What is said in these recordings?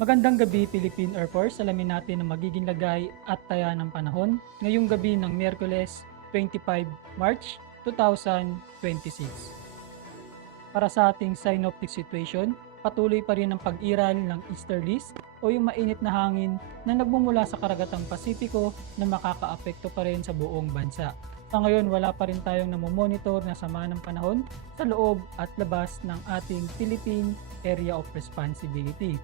Magandang gabi, Philippine Air Force. Alamin natin ang magiging lagay at taya ng panahon ngayong gabi ng Miyerkules, 25 March 2026. Para sa ating synoptic situation, patuloy pa rin ang pag-iral ng easterlies o yung mainit na hangin na nagmumula sa karagatang Pasipiko na makakaapekto pa rin sa buong bansa. Sa ngayon, wala pa rin tayong namomonitor na sama ng panahon sa loob at labas ng ating Philippine Area of Responsibility.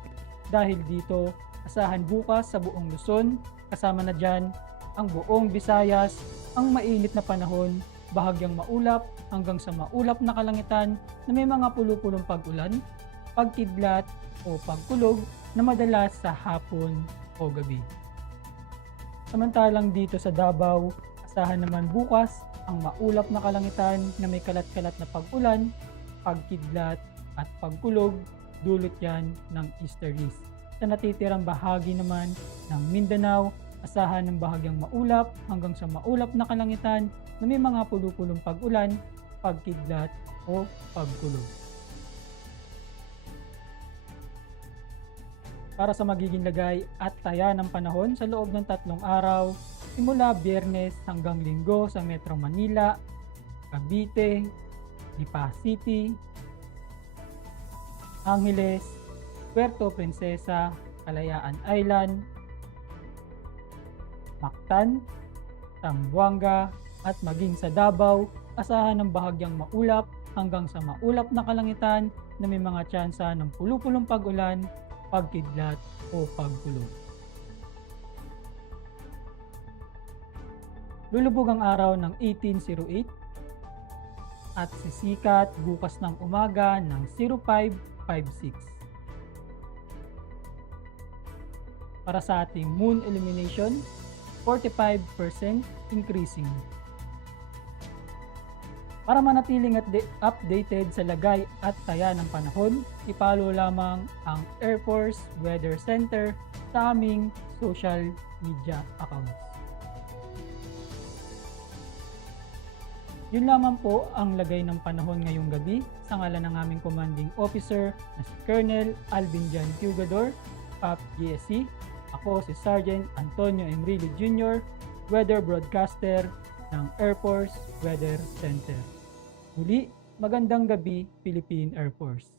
Dahil dito, asahan bukas sa buong Luzon, kasama na dyan ang buong Visayas, ang mainit na panahon, bahagyang maulap hanggang sa maulap na kalangitan na may mga pulupulong pag-ulan, pagkidlat o pagkulog na madalas sa hapon o gabi. Samantalang dito sa Davao, asahan naman bukas ang maulap na kalangitan na may kalat-kalat na pag-ulan, pagkidlat at pagkulog, dulot yan ng easterlies. Sa natitirang bahagi naman ng Mindanao, asahan ng bahagyang maulap hanggang sa maulap na kalangitan na may mga pulupulong pag-ulan, pagkidlat o pagkulog. Para sa magiging lagay at taya ng panahon sa loob ng 3 araw, simula Biyernes hanggang Linggo sa Metro Manila, Cavite, Lipa City, Angeles, Puerto Princesa, Kalayaan Island, Mactan, Zamboanga at maging sa Davao, asahan ng bahagyang maulap hanggang sa maulap na kalangitan na may mga tsansa ng pulupulong pag-ulan, pagkidlat o pagkulog. Lulubog ang araw ng 1808 at sisikat bukas ng umaga ng 0556. Para sa ating moon illumination, 45% increasing. Para manatiling updated sa lagay at taya ng panahon, ipalo lamang ang Air Force Weather Center sa aming social media accounts. Yun lamang po ang lagay ng panahon ngayong gabi sa ngalan ng aming commanding officer na si Colonel Alvin Jan Tugador, PAP GSC. Ako si Sergeant Antonio Emrilio Jr., Weather Broadcaster ng Air Force Weather Center. Muli, magandang gabi, Philippine Air Force.